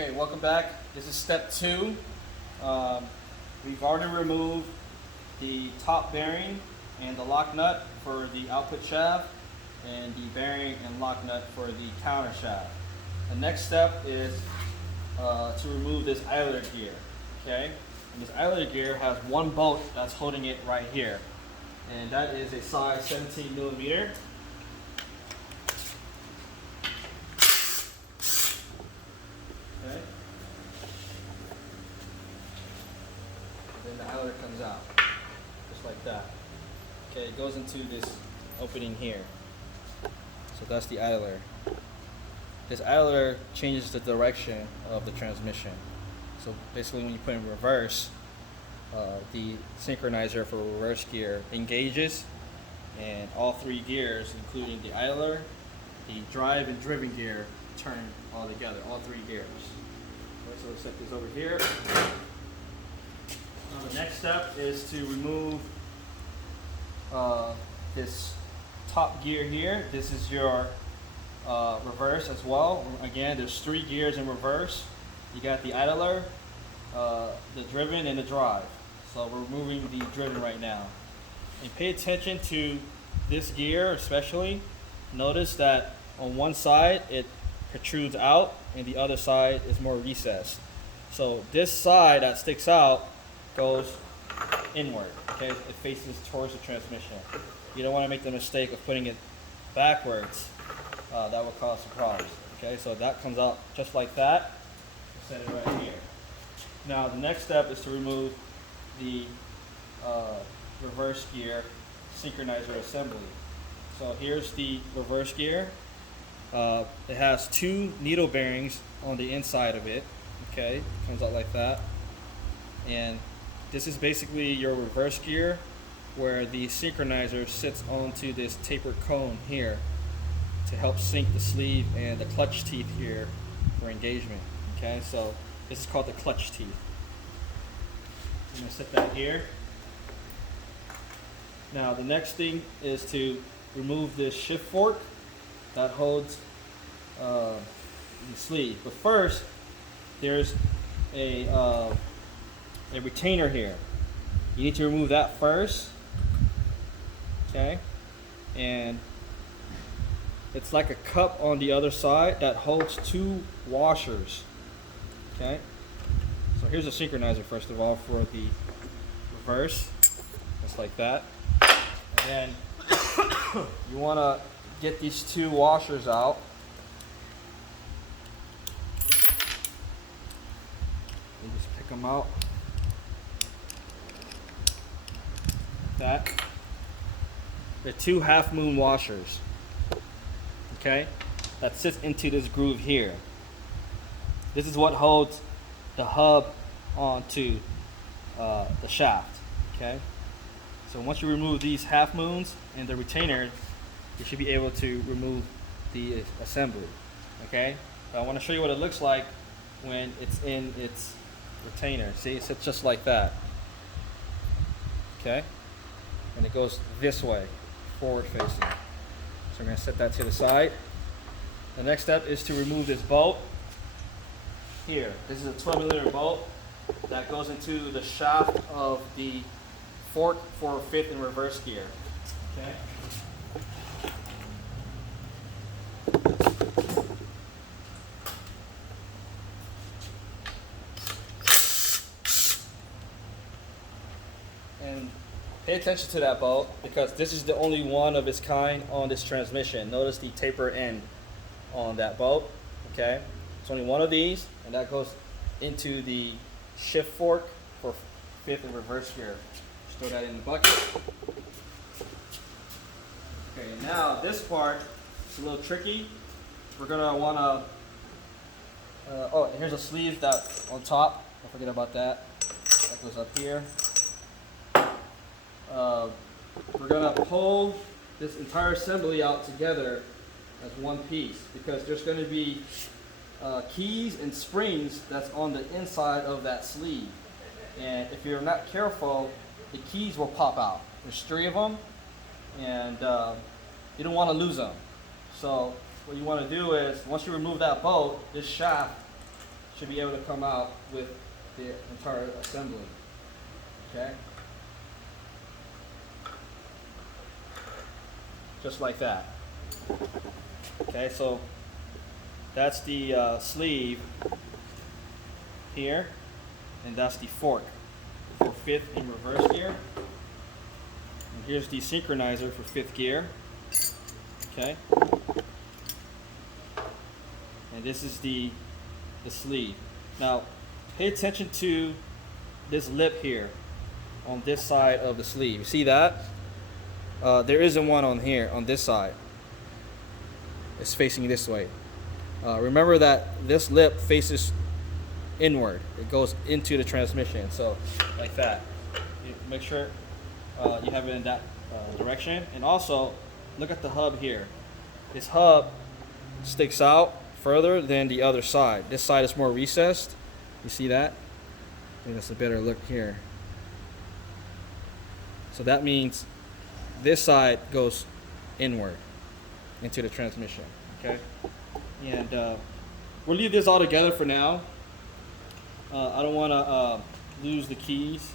Okay, welcome back. This is step 2. We've already removed the top bearing and the lock nut for the output shaft and the bearing and lock nut for the counter shaft. The next step is to remove this idler gear. Okay, and this idler gear has one bolt that's holding it right here, and that is a size 17 millimeter. Okay. Then the idler comes out, just like that. Okay, it goes into this opening here. So that's the idler. This idler changes the direction of the transmission. So basically when you put in reverse, the synchronizer for reverse gear engages, and all 3 gears, including the idler, the drive and driven gear, turn all together, all 3 gears. So we'll set this over here. Now the next step is to remove this top gear here. This is your reverse as well. Again, there's 3 gears in reverse. You got the idler, the driven, and the drive. So we're removing the driven right now. And pay attention to this gear especially. Notice that on one side it protrudes out and the other side is more recessed. So this side that sticks out goes inward, okay? It faces towards the transmission. You don't want to make the mistake of putting it backwards. That will cause some problems, okay? So that comes out just like that. Set it right here. Now the next step is to remove the reverse gear synchronizer assembly. So here's the reverse gear. It has 2 needle bearings on the inside of it. Okay, comes out like that. And this is basically your reverse gear, where the synchronizer sits onto this tapered cone here to help sync the sleeve and the clutch teeth here for engagement. Okay, so this is called the clutch teeth. I'm going to set that here. Now the next thing is to remove this shift fork that holds the sleeve. But first, there's a retainer here. You need to remove that first. Okay, and it's like a cup on the other side that holds 2 washers. Okay, so here's a synchronizer first of all for the reverse, just like that. And then you want to get these 2 washers out. You just pick them out like that. They're 2 half moon washers, okay, that sits into this groove here. This is what holds the hub onto the shaft. Okay, so once you remove these half moons and the retainer, you should be able to remove the assembly. Okay, but I want to show you what it looks like when it's in its retainer. See, it sits just like that. Okay, and it goes this way, forward facing. So I'm going to set that to the side. The next step is to remove this bolt here. This is a 12 millimeter bolt that goes into the shaft of the fork for 5th and reverse gear. Okay. And pay attention to that bolt because this is the only one of its kind on this transmission. Notice the taper end on that bolt. Okay, it's only one of these, and that goes into the shift fork for 5th and reverse gear. Just throw that in the bucket. Okay, now this part is a little tricky. We're gonna wanna. Oh, and here's a sleeve that's on top. Don't forget about that. That goes up here. We're gonna pull this entire assembly out together as one piece because there's going to be keys and springs that's on the inside of that sleeve, and if you're not careful, the keys will pop out. There's 3 of them, and you don't want to lose them. So what you want to do is, once you remove that bolt, this shaft should be able to come out with the entire assembly. Okay? Just like that. Okay, so that's the sleeve here, and that's the fork for 5th in reverse gear. And here's the synchronizer for 5th gear. Okay. And this is the sleeve. Now, pay attention to this lip here on this side of the sleeve. You see that? There isn't one on here, on this side. It's facing this way. Remember that this lip faces inward. It goes into the transmission. So, like that. You make sure you have it in that direction. And also, look at the hub here. This hub sticks out further than the other side. This side is more recessed. You see that? I think that's a better look here. So that means this side goes inward into the transmission. Okay? And we'll leave this all together for now. I don't want to lose the keys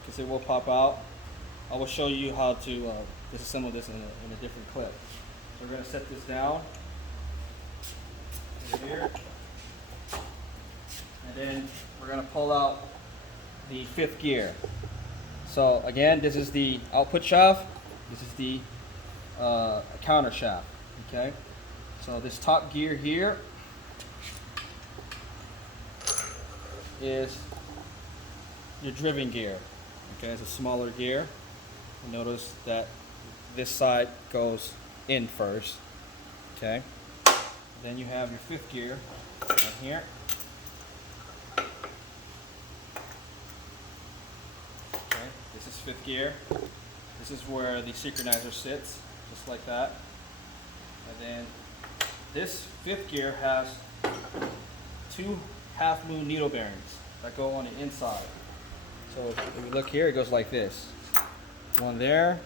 because it will pop out. I will show you how to disassemble this in a different clip. So we're going to set this down over here. And then we're going to pull out the 5th gear. So again, this is the output shaft. This is the counter shaft. Okay. So this top gear here is your driven gear. Okay, it's a smaller gear. Notice that this side goes in first. Okay. Then you have your 5th gear right here. Okay, this is 5th gear. This is where the synchronizer sits, just like that. And then this 5th gear has 2 half-moon needle bearings that go on the inside. So if you look here, it goes like this. One there,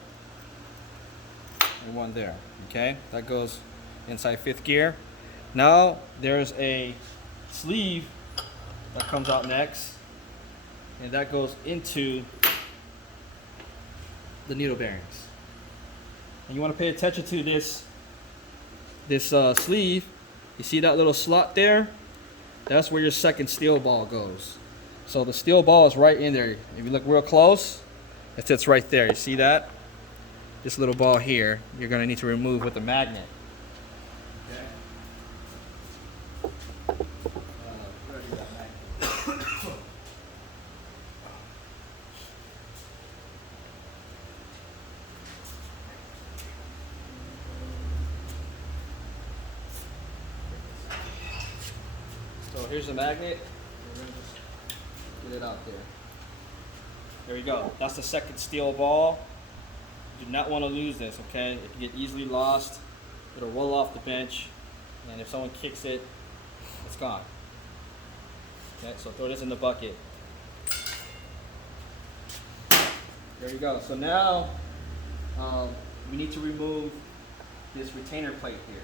and one there. Okay, that goes inside 5th gear. Now there's a sleeve that comes out next, and that goes into the needle bearings. And you want to pay attention to this sleeve. You see that little slot there? That's where your second steel ball goes. So the steel ball is right in there. If you look real close, it sits right there. You see that? This little ball here, you're going to need to remove with a magnet. Okay. Where do that magnet? So here's the magnet. We're going to just get it out there. There you go. That's the second steel ball. You do not want to lose this, okay? It can get easily lost. It'll roll off the bench, and if someone kicks it, it's gone. Okay, so throw this in the bucket. There you go. So now we need to remove this retainer plate here.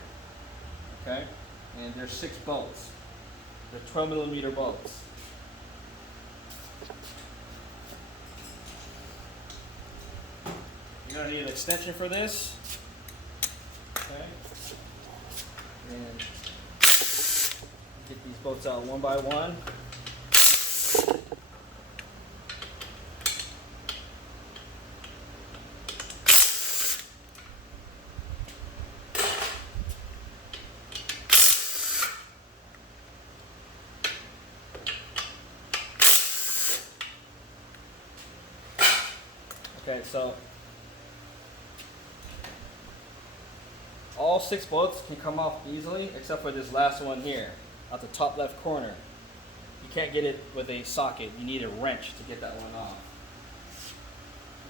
Okay? And there's 6 bolts. They're 12mm bolts. You're going to need an extension for this. Okay. And get these bolts out one by one. Okay, so all 6 bolts can come off easily except for this last one here at the top left corner. You can't get it with a socket. You need a wrench to get that one off.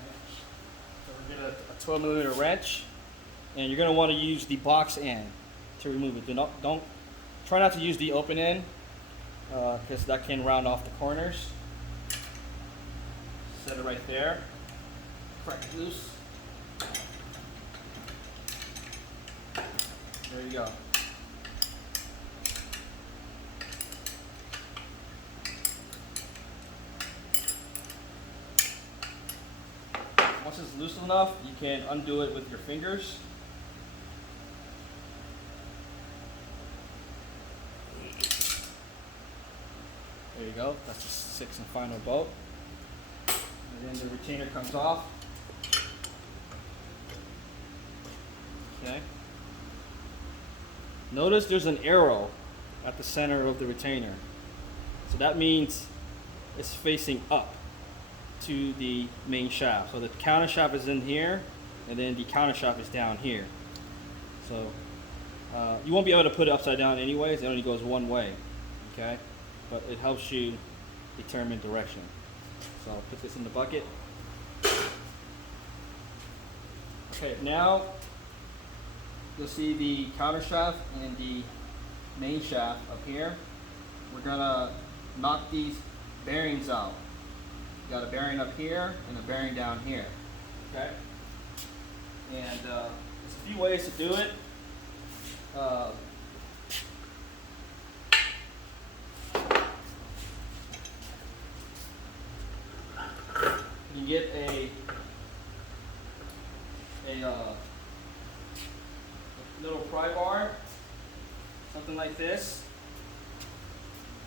Okay. So we're going to get a 12mm wrench, and you're going to want to use the box end to remove it. Don't try not to use the open end because that can round off the corners. Set it right there. Crack it loose. There you go. loose enough, you can undo it with your fingers. There you go, that's the sixth and final bolt. And then the retainer comes off. Okay. Notice there's an arrow at the center of the retainer. So that means it's facing up to the main shaft. So the counter shaft is in here, and then the counter shaft is down here. So you won't be able to put it upside down anyways, it only goes one way. Okay? But it helps you determine direction. So I'll put this in the bucket. Okay, now you'll see the counter shaft and the main shaft up here. We're gonna knock these bearings out. You got a bearing up here and a bearing down here. Okay? And there's a few ways to do it. You get a little pry bar, something like this,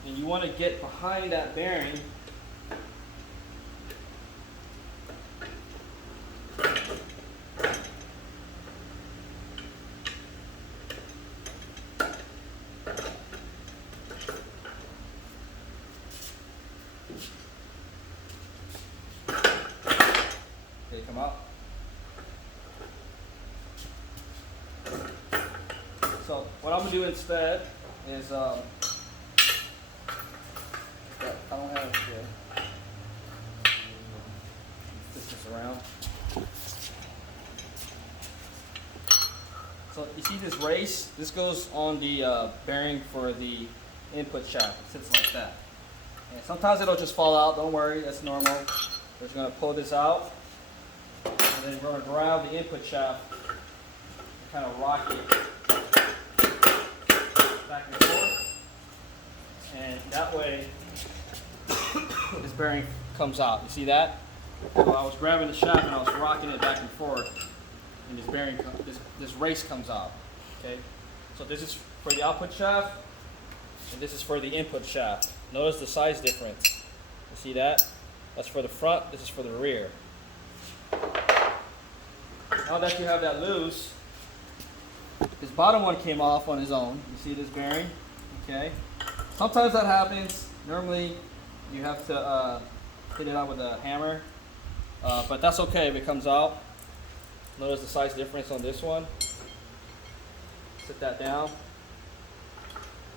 and you want to get behind that bearing. Okay, come up. So what I'm gonna do instead is I don't have here. Flip this around. So you see this race? This goes on the bearing for the input shaft. It sits like that. And sometimes it'll just fall out. Don't worry, that's normal. We're just gonna pull this out, and then we're gonna grab the input shaft and kind of rock it back and forth, and that way this bearing comes out. You see that? So I was grabbing the shaft and I was rocking it back and forth, and this bearing, this race comes out. Okay, so this is for the output shaft, and this is for the input shaft. Notice the size difference. You see that? That's for the front. This is for the rear. Now that you have that loose, this bottom one came off on its own. You see this bearing? Okay. Sometimes that happens. Normally, you have to hit it out with a hammer, but that's okay if it comes out. Notice the size difference on this one. Sit that down,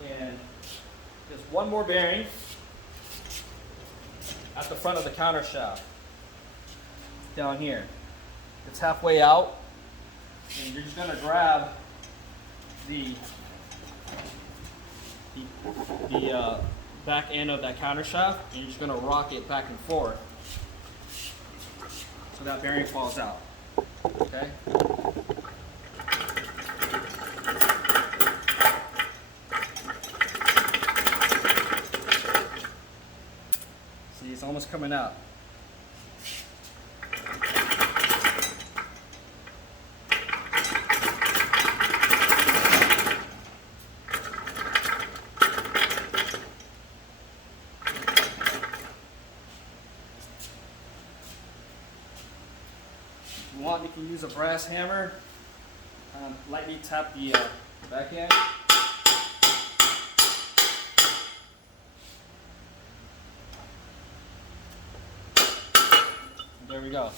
and there's one more bearing at the front of the counter shaft down here. It's halfway out, and you're just gonna grab the back end of that counter shaft, and you're just gonna rock it back and forth so that bearing falls out. Okay. See, it's almost coming out. If you want, you can use a brass hammer. Lightly tap the back end. There we go.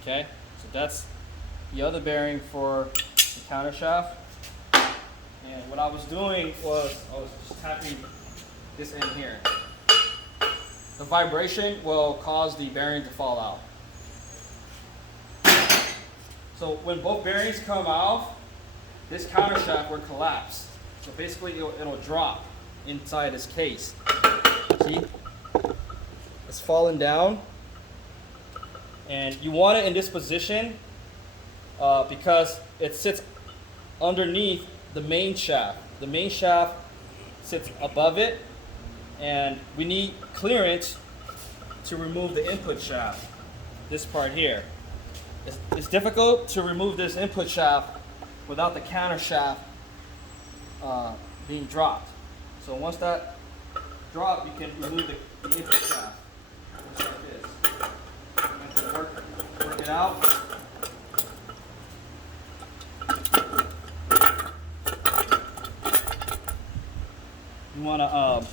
Okay, so that's the other bearing for the counter shaft. And what I was doing was I was just tapping this end here. The vibration will cause the bearing to fall out. So when both bearings come off, this counter shaft will collapse. So basically it'll drop inside this case. See? It's falling down. And you want it in this position because it sits underneath the main shaft. The main shaft sits above it, and we need clearance to remove the input shaft, this part here. It's difficult to remove this input shaft without the counter shaft being dropped. So once that drops, you can remove the input shaft just like this. You have to work it out. You want to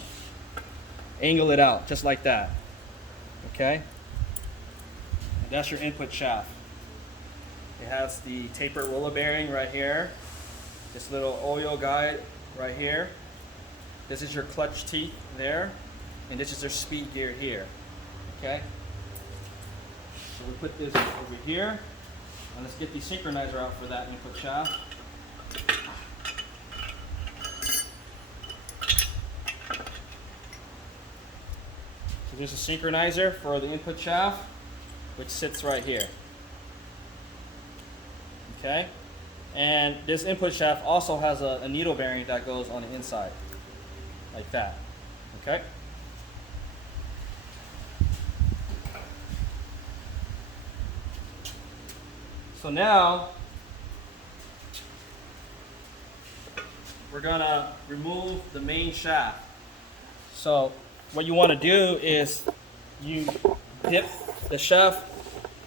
angle it out just like that. Okay? And that's your input shaft. It has the tapered roller bearing right here. This little oil guide right here. This is your clutch teeth there. And this is your speed gear here. Okay? So we put this over here. And let's get the synchronizer out for that input shaft. So there's a synchronizer for the input shaft, which sits right here. Okay? And this input shaft also has a needle bearing that goes on the inside, like that. Okay? So now, we're gonna remove the main shaft. So what you want to do is you dip the shaft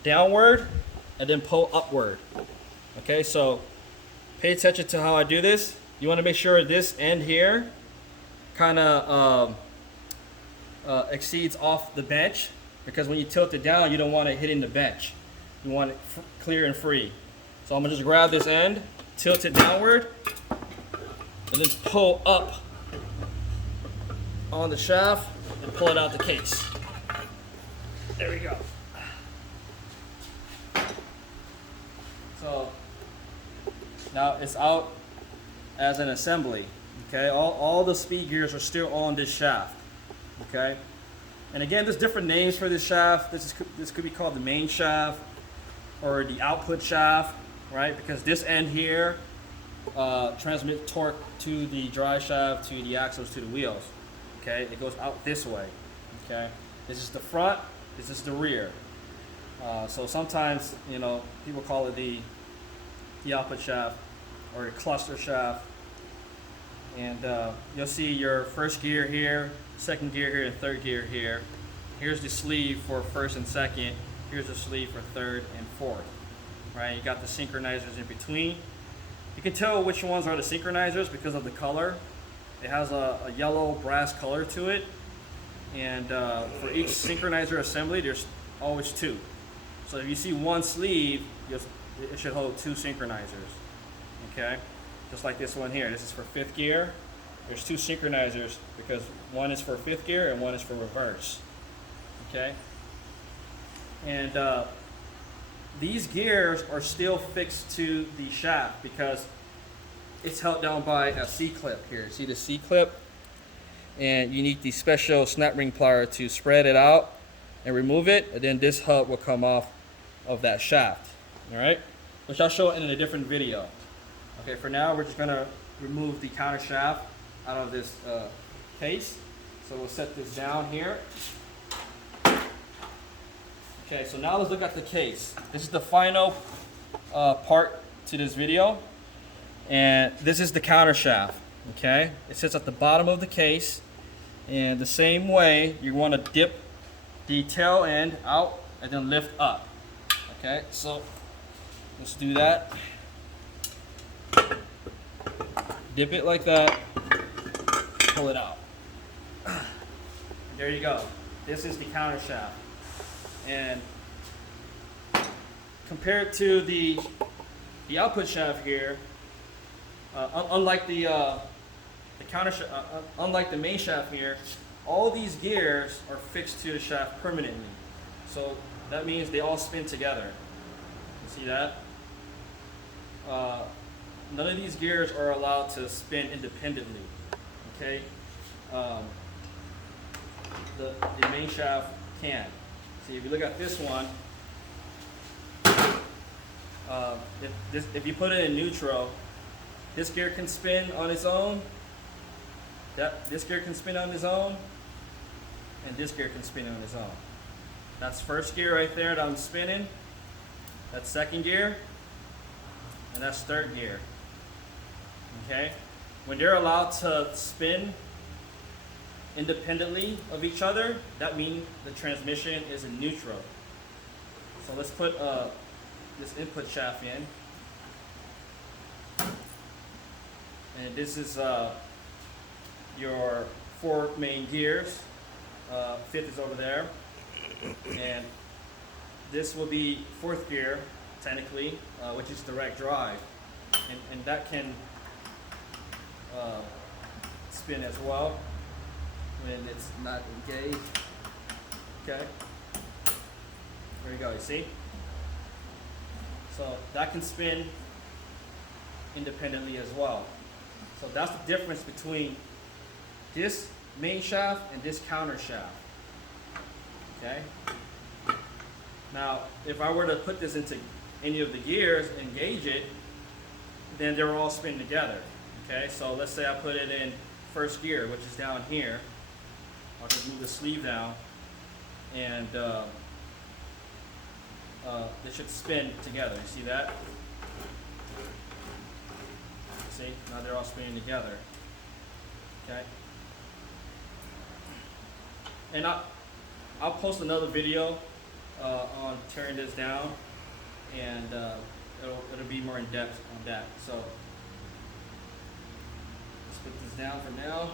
downward and then pull upward. Okay, so pay attention to how I do this. You want to make sure this end here kind of exceeds off the bench, because when you tilt it down, you don't want it hitting the bench. You want it clear and free. So I'm gonna just grab this end, tilt it downward, and then pull up on the shaft and pull it out the case. There we go. So now it's out as an assembly. Okay, all the speed gears are still on this shaft. Okay, and again, there's different names for this shaft. This could be called the main shaft or the output shaft, right? Because this end here transmits torque to the drive shaft, to the axles, to the wheels. Okay, it goes out this way. Okay, this is the front, this is the rear. So sometimes, you know, people call it the output shaft or a cluster shaft. And you'll see your first gear here, second gear here, and third gear here. Here's the sleeve for first and second. Here's the sleeve for third and fourth. Right, you got the synchronizers in between. You can tell which ones are the synchronizers because of the color. It has a yellow brass color to it. And for each synchronizer assembly, there's always two. So if you see one sleeve, it should hold two synchronizers. Okay, just like this one here. This is for fifth gear. There's two synchronizers because one is for fifth gear and one is for reverse. Okay, and these gears are still fixed to the shaft because it's held down by a C-clip here. See the C-clip? And you need the special snap ring plier to spread it out and remove it, and then this hub will come off of that shaft. All right, which I'll show in a different video. Okay, for now we're just gonna remove the counter shaft out of this case. So we'll set this down here. Okay, so now let's look at the case. This is the final part to this video, and this is the counter shaft. Okay, it sits at the bottom of the case, and the same way you want to dip the tail end out and then lift up. Okay, so let's do that. Dip it like that, pull it out. There you go. This is the counter shaft. And compared to the output shaft here, unlike the unlike the main shaft here, all these gears are fixed to the shaft permanently. So that means they all spin together. You see that? None of these gears are allowed to spin independently. Okay, the main shaft can. See, if you look at this one, if you put it in neutral, this gear can spin on its own. This gear can spin on its own, and this gear can spin on its own. That's first gear right there that I'm spinning, That's second gear, and that's third gear. Okay? When they're allowed to spin independently of each other, that means the transmission is in neutral. So let's put this input shaft in. And this is your 4 main gears. Fifth is over there. And this will be 4th gear, technically, which is direct drive. And that can spin as well when it's not engaged. Okay. There you go, you see? So that can spin independently as well. So that's the difference between this main shaft and this counter shaft. Okay? Now, if I were to put this into any of the gears, engage it, then they're all spin together. Okay? So let's say I put it in first gear, which is down here. I'll just move the sleeve down, and they should spin together. You see that? See? Now they're all spinning together. Okay? And I'll post another video on tearing this down, and it'll be more in depth on that. So let's put this down for now.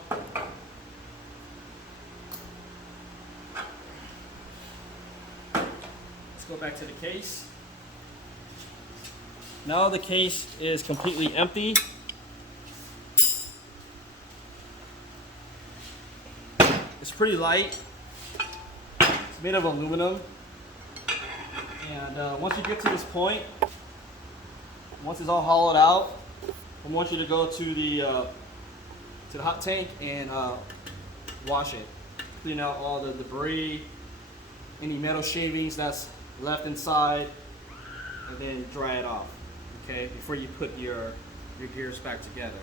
Let's go back to the case. Now the case is completely empty. It's pretty light. It's made of aluminum. And once you get to this point, once it's all hollowed out, I want you to go to the hot tank and wash it. Clean out all the debris, any metal shavings that's left inside, and then dry it off. Okay, before you put your gears back together.